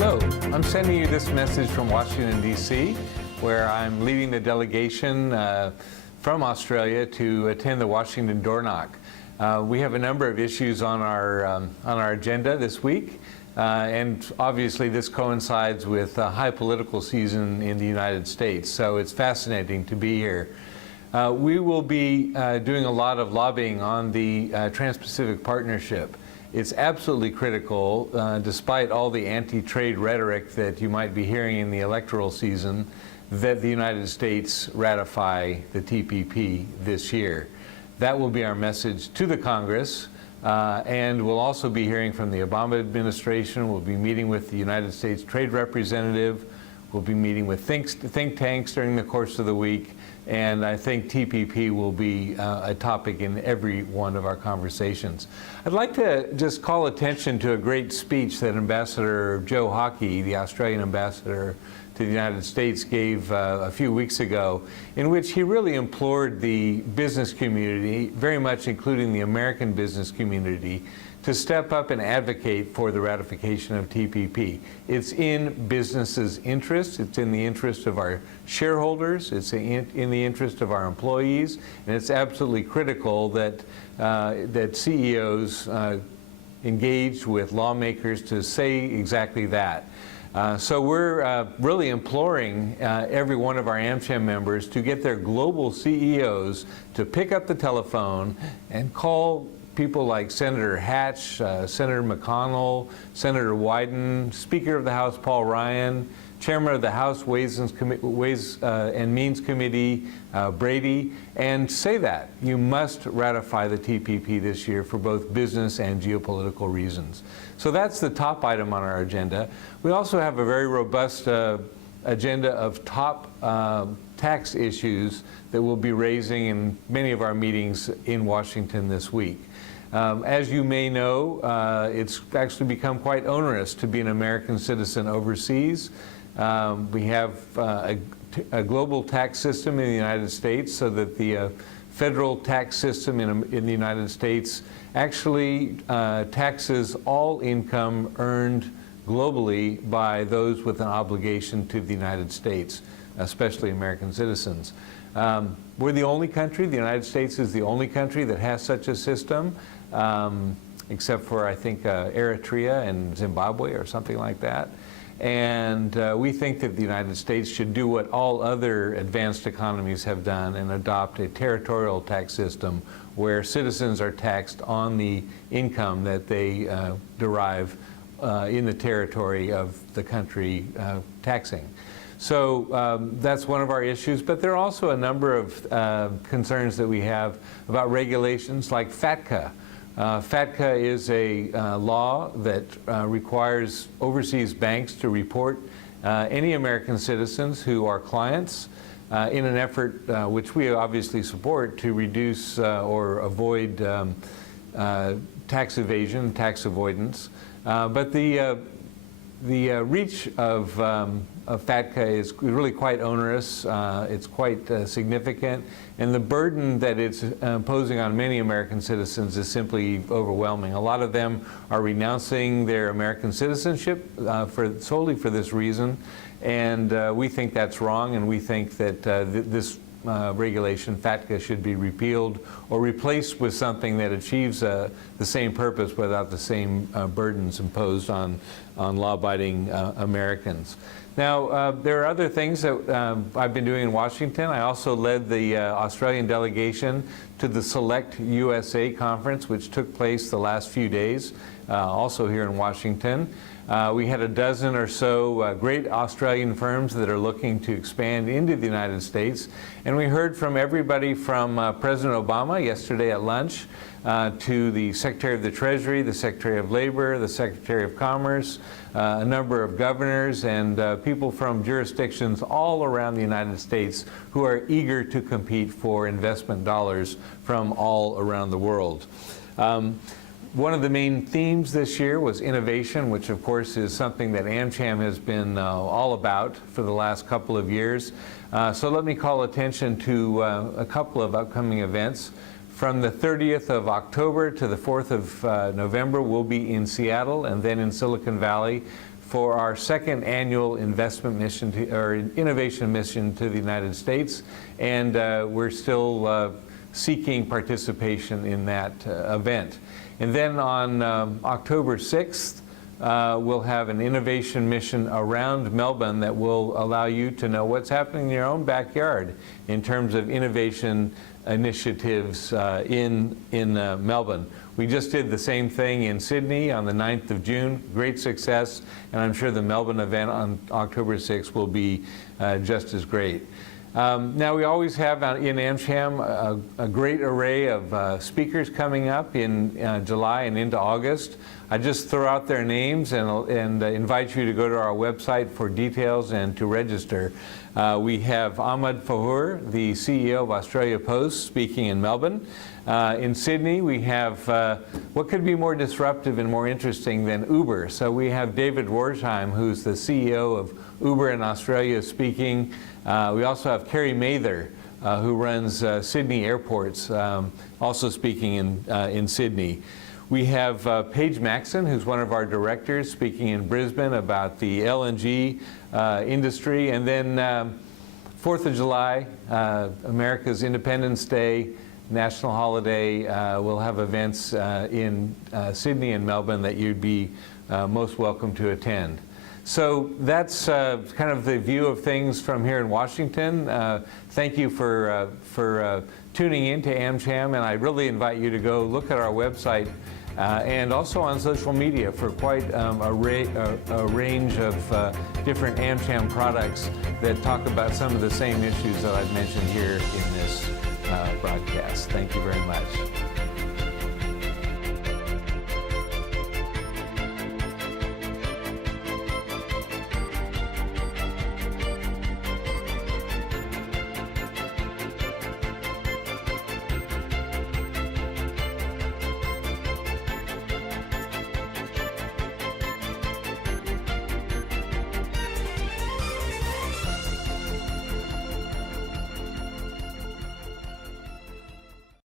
Hello, I'm sending you this message from Washington, D.C., where I'm leading the delegation from Australia to attend the Washington Doorknock. We have a number of issues on our agenda this week, and obviously this coincides with a high political season in the United States, so it's fascinating to be here. We will be doing a lot of lobbying on the Trans-Pacific Partnership. It's absolutely critical, despite all the anti-trade rhetoric that you might be hearing in the electoral season, that the United States ratify the TPP this year. That will be our message to the Congress, and we'll also be hearing from the Obama administration. We'll be meeting with the United States Trade Representative. We'll be meeting with think tanks during the course of the week, and I think TPP will be a topic in every one of our conversations. I'd like to just call attention to a great speech that Ambassador Joe Hockey, the Australian ambassador to the United States, gave a few weeks ago, in which he really implored the business community, very much including the American business community, to step up and advocate for the ratification of TPP. It's in businesses' interest, it's in the interest of our shareholders, it's in the interest of our employees, and it's absolutely critical that, that CEOs engage with lawmakers to say exactly that. So we're really imploring every one of our AmCham members to get their global CEOs to pick up the telephone and call people like Senator Hatch, Senator McConnell, Senator Wyden, Speaker of the House Paul Ryan, Chairman of the House Ways and Means Committee Brady, and say that you must ratify the TPP this year for both business and geopolitical reasons. So that's the top item on our agenda. We also have a very robust agenda of top tax issues that we'll be raising in many of our meetings in Washington this week. As you may know, it's actually become quite onerous to be an American citizen overseas. We have a global tax system in the United States, so that the federal tax system in the United States actually taxes all income earned globally by those with an obligation to the United States, especially American citizens. We're the only country, the United States is the only country that has such a system, except for, I think, Eritrea and Zimbabwe or something like that. And we think that the United States should do what all other advanced economies have done and adopt a territorial tax system where citizens are taxed on the income that they derive in the territory of the country taxing. So that's one of our issues, but there are also a number of concerns that we have about regulations like FATCA. FATCA is a law that requires overseas banks to report any American citizens who are clients in an effort, which we obviously support, to reduce or avoid tax evasion, tax avoidance. But the reach of FATCA is really quite onerous. It's quite significant, and the burden that it's imposing on many American citizens is simply overwhelming. A lot of them are renouncing their American citizenship solely for this reason, and we think that's wrong, and we think that this regulation, FATCA, should be repealed or replaced with something that achieves the same purpose without the same burdens imposed on law-abiding Americans. Now, there are other things that I've been doing in Washington. I also led the Australian delegation to the Select USA conference, which took place the last few days, also here in Washington. We had a dozen or so great Australian firms that are looking to expand into the United States. And we heard from everybody from President Obama yesterday at lunch to the Secretary of the Treasury, the Secretary of Labor, the Secretary of Commerce, a number of governors, and people from jurisdictions all around the United States who are eager to compete for investment dollars from all around the world. One of the main themes this year was innovation, which of course is something that AmCham has been all about for the last couple of years. So let me call attention to a couple of upcoming events. From the 30th of October to the 4th of November, we'll be in Seattle and then in Silicon Valley for our second annual investment mission or innovation mission to the United States, and we're still seeking participation in that event. And then on October 6th, we'll have an innovation mission around Melbourne that will allow you to know what's happening in your own backyard in terms of innovation initiatives in Melbourne. We just did the same thing in Sydney on the 9th of June, great success, and I'm sure the Melbourne event on October 6th will be just as great. Now we always have in AmCham a great array of speakers coming up in July and into August. I just throw out their names and invite you to go to our website for details and to register. We have Ahmed Fahour, the CEO of Australia Post, speaking in Melbourne. In Sydney, we have what could be more disruptive and more interesting than Uber. So we have David Worsheim, who's the CEO of Uber in Australia, speaking. We also have Carrie Mather, who runs Sydney Airports, also speaking in Sydney. We have Paige Maxon, who's one of our directors, speaking in Brisbane about the LNG industry. And then 4th of July, America's Independence Day, national holiday. We'll have events in Sydney and Melbourne that you'd be most welcome to attend. So that's kind of the view of things from here in Washington. Thank you for tuning in to AmCham, and I really invite you to go look at our website and also on social media for quite a range of different AmCham products that talk about some of the same issues that I've mentioned here in this broadcast. Thank you very much.